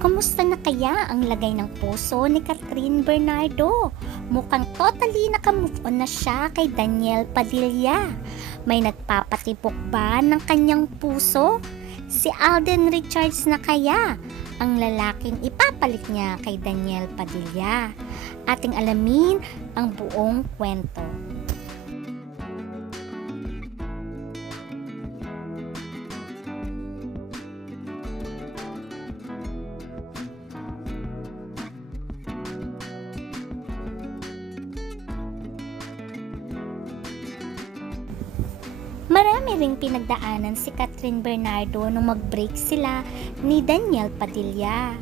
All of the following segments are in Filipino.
Kumusta na kaya ang lagay ng puso ni Catherine Bernardo? Mukhang totally nakamove on na siya kay Daniel Padilla. May nagpapatibok ba ng kanyang puso? Si Alden Richards na kaya ang lalaking ipapalit niya kay Daniel Padilla. Ating alamin ang buong kwento. Marami ring pinagdaanan si Catherine Bernardo nung mag-break sila ni Daniel Padilla.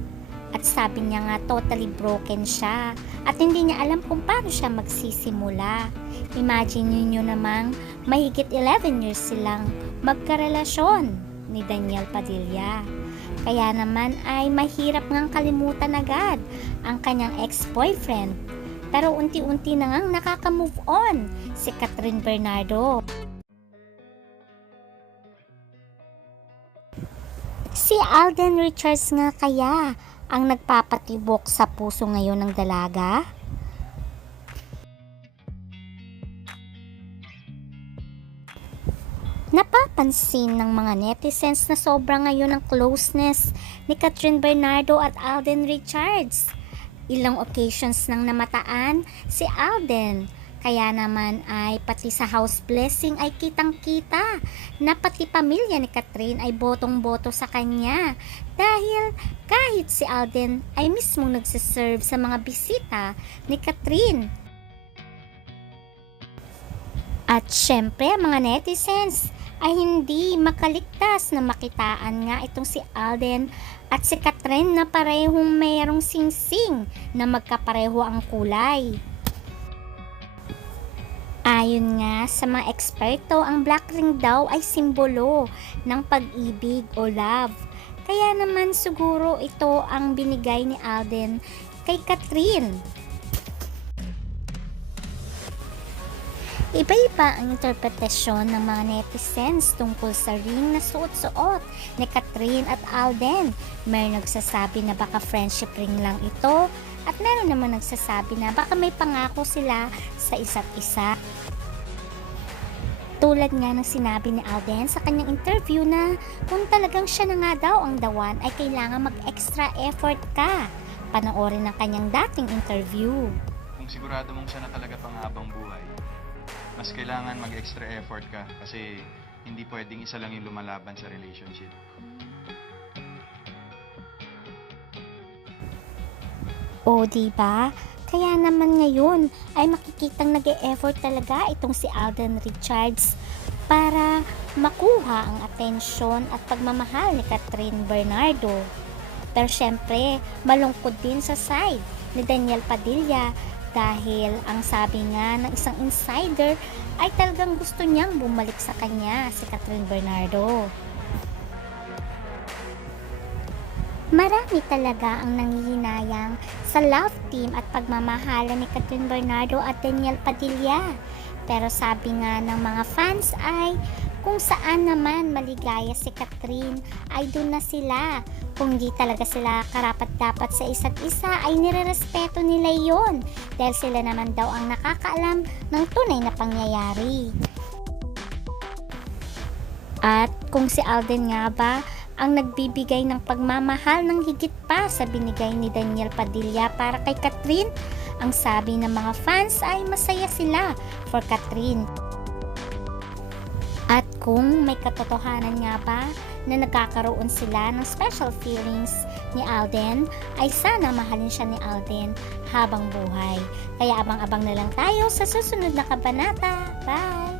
At sabi niya nga totally broken siya at hindi niya alam kung paano siya magsisimula. Imagine niyo namang mahigit 11 years silang magkarelasyon ni Daniel Padilla. Kaya naman ay mahirap ngang kalimutan agad ang kanyang ex-boyfriend. Pero unti-unti na ngang nakaka-move on si Catherine Bernardo. Si Alden Richards nga kaya ang nagpapatibok sa puso ngayon ng dalaga? Napapansin ng mga netizens na sobra ngayon ang closeness ni Catherine Bernardo at Alden Richards. Ilang occasions nang namataan si Alden kaya naman ay pati sa house blessing ay kitang-kita na pati pamilya ni Catherine ay botong-boto sa kanya dahil kahit si Alden ay mismong nagsiserve sa mga bisita ni Catherine. At syempre mga netizens ay hindi makaligtas na makitaan nga itong si Alden at si Catherine na parehong mayroong singsing na magkapareho ang kulay. Ayon nga sa mga eksperto, ang black ring daw ay simbolo ng pag-ibig o love. Kaya naman siguro ito ang binigay ni Alden kay Catherine. Iba-iba ang interpretasyon ng mga netizens tungkol sa ring na suot-suot ni Catherine at Alden. May nagsasabi na baka friendship ring lang ito at meron naman nagsasabi na baka may pangako sila sa isa't isa. Tulad nga ng sinabi ni Alden sa kanyang interview na kung talagang siya na nga daw ang dawan ay kailangan mag-extra effort ka. Panoorin ang kanyang dating interview. kung sigurado mong siya na talaga pang habang buhay, mas kailangan mag-extra effort ka kasi hindi pwedeng isa lang yung lumalaban sa relationship. O, ba? Kaya naman ngayon ay makikitang nag effort talaga itong si Alden Richards para makuha ang atensyon at pagmamahal ni Catherine Bernardo. Pero syempre, malungkot din sa side ni Daniel Padilla dahil ang sabi nga ng isang insider ay talagang gusto niyang bumalik sa kanya si Catherine Bernardo. Marami talaga ang nangihinayang sa love team at pagmamahala ni Catherine Bernardo at Daniel Padilla. Pero sabi nga ng mga fans ay kung saan naman maligaya si Catherine ay doon na sila. Kung di talaga sila karapat dapat sa isa't isa ay nirerespeto nila yon dahil sila naman daw ang nakakaalam ng tunay na pangyayari. At kung si Alden nga ba ang nagbibigay ng pagmamahal ng higit pa sa binigay ni Daniel Padilla para kay Catherine, ang sabi ng mga fans ay masaya sila for Catherine. At kung may katotohanan nga ba na nagkakaroon sila ng special feelings ni Alden, ay sana mahalin siya ni Alden habang buhay. Kaya abang-abang na lang tayo sa susunod na kabanata. Bye!